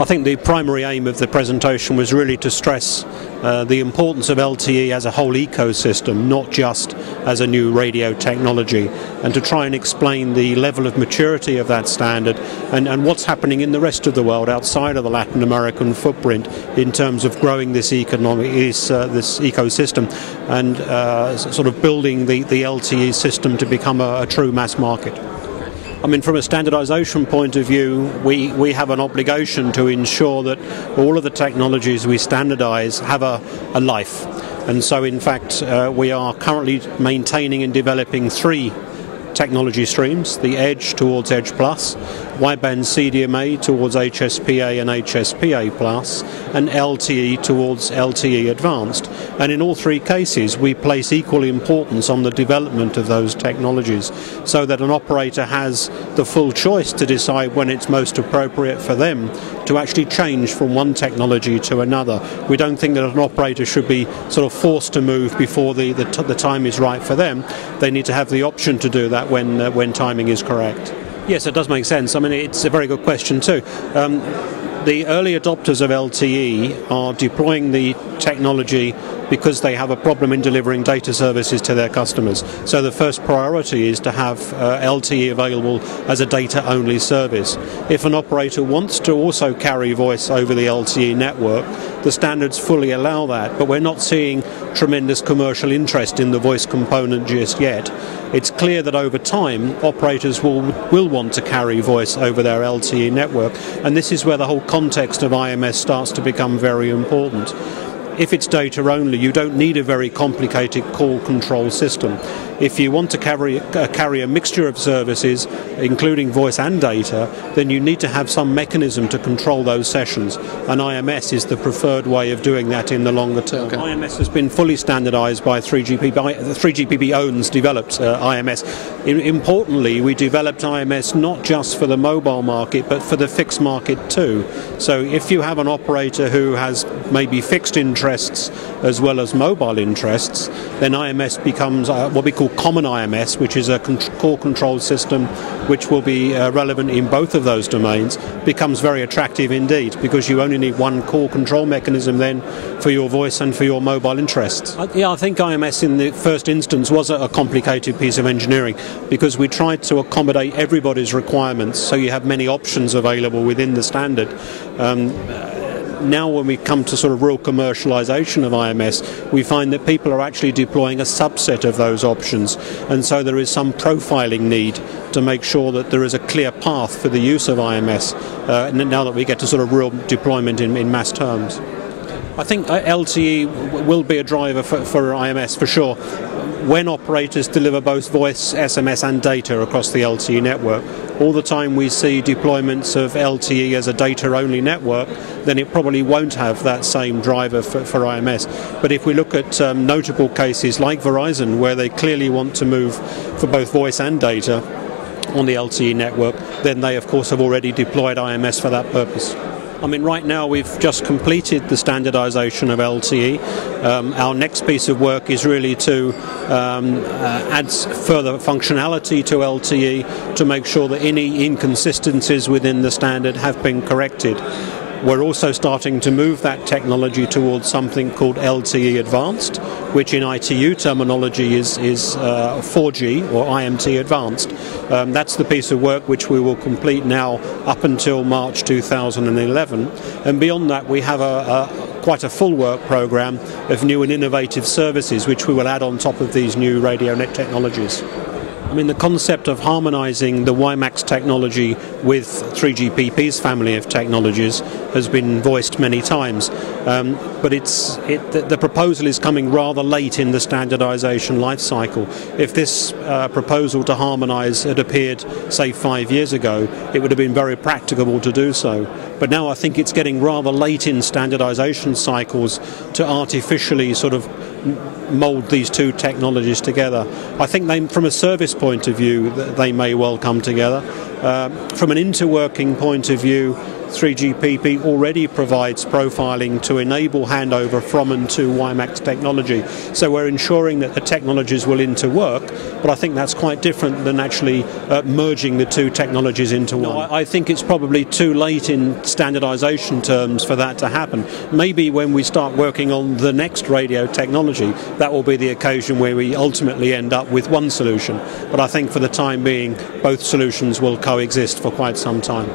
I think the primary aim of the presentation was really to stress the importance of LTE as a whole ecosystem, not just as a new radio technology, and to try and explain the level of maturity of that standard and what's happening in the rest of the world outside of the Latin American footprint in terms of growing this ecosystem and sort of building the LTE system to become a true mass market. I mean, from a standardization point of view, we have an obligation to ensure that all of the technologies we standardize have a life. And so, in fact, we are currently maintaining and developing 3 technology streams: the Edge towards Edge Plus, wideband CDMA towards HSPA and HSPA Plus, and LTE towards LTE Advanced. And in all 3 cases, we place equal importance on the development of those technologies, so that an operator has the full choice to decide when it's most appropriate for them to actually change from one technology to another. We don't think that an operator should be sort of forced to move before the time is right for them. They need to have the option to do that when timing is correct. Yes, it does make sense. I mean, it's a very good question too. The early adopters of LTE are deploying the technology because they have a problem in delivering data services to their customers. So the first priority is to have LTE available as a data-only service. If an operator wants to also carry voice over the LTE network, the standards fully allow that, but we're not seeing tremendous commercial interest in the voice component just yet. It's clear that over time, operators will want to carry voice over their LTE network, and this is where the whole context of IMS starts to become very important. If it's data only, you don't need a very complicated call control system. If you want to carry a mixture of services, including voice and data, then you need to have some mechanism to control those sessions, and IMS is the preferred way of doing that in the longer term. Okay. IMS has been fully standardized by 3GPP. 3GPP developed IMS. Importantly, we developed IMS not just for the mobile market, but for the fixed market too. So if you have an operator who has maybe fixed interests as well as mobile interests, then IMS becomes what we call common IMS, which is a core control system which will be relevant in both of those domains, becomes very attractive indeed, because you only need one core control mechanism then for your voice and for your mobile interests. I think IMS in the first instance was a complicated piece of engineering, because we tried to accommodate everybody's requirements, so you have many options available within the standard. Now when we come to sort of real commercialization of IMS, we find that people are actually deploying a subset of those options, and so there is some profiling need to make sure that there is a clear path for the use of IMS now that we get to sort of real deployment in mass terms. I think LTE will be a driver for IMS for sure. When operators deliver both voice, SMS and data across the LTE network, all the time we see deployments of LTE as a data-only network, then it probably won't have that same driver for IMS. But if we look at notable cases like Verizon, where they clearly want to move for both voice and data on the LTE network, then they of course have already deployed IMS for that purpose. I mean, right now we've just completed the standardization of LTE. Our next piece of work is really to add further functionality to LTE to make sure that any inconsistencies within the standard have been corrected. We're also starting to move that technology towards something called LTE Advanced, which in ITU terminology is 4G or IMT Advanced. That's the piece of work which we will complete now up until March 2011. And beyond that, we have quite a full work program of new and innovative services which we will add on top of these new radio net technologies. I mean, the concept of harmonizing the WiMAX technology with 3GPP's family of technologies has been voiced many times, but the proposal is coming rather late in the standardization life cycle. If this proposal to harmonize had appeared, say, 5 years ago, it would have been very practicable to do so. But now I think it's getting rather late in standardization cycles to artificially sort of mold these two technologies together. I think from a service point of view, they may well come together. From an interworking point of view, 3GPP already provides profiling to enable handover from and to WiMAX technology. So we're ensuring that the technologies will interwork, but I think that's quite different than actually merging the two technologies into one. No, I think it's probably too late in standardization terms for that to happen. Maybe when we start working on the next radio technology, that will be the occasion where we ultimately end up with one solution. But I think for the time being, both solutions will coexist for quite some time.